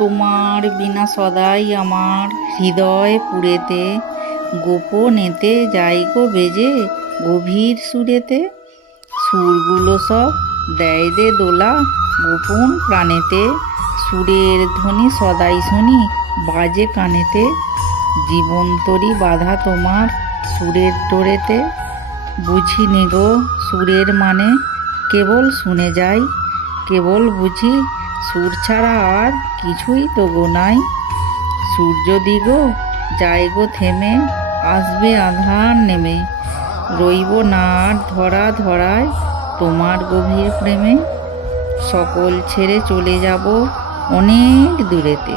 তোমার বিনা সদাই আমার হৃদয় পুড়েতে, গোপনেতে যাই গো বেজে গভীর সুরেতে। সুরগুলো সব দেয় দে দোলা গোপন প্রাণেতে, সুরের ধ্বনি সদাই শুনি বাজে কানেতে। জীবন তরি বাঁধা তোমার সুরের ডোরেতে, বুঝিনি গো সুরের মানে কেবল শুনে যাই, কেবল বুঝি সুর ছাড়া আর কিছুই তো গো নাই। সূর্য দিগো যাই গো থেমে, আসবে আধার নেমে, রইব না আর ধরা ধরায় তোমার গভীর প্রেমে। সকল ছেড়ে চলে যাব অনেক দূরেতে।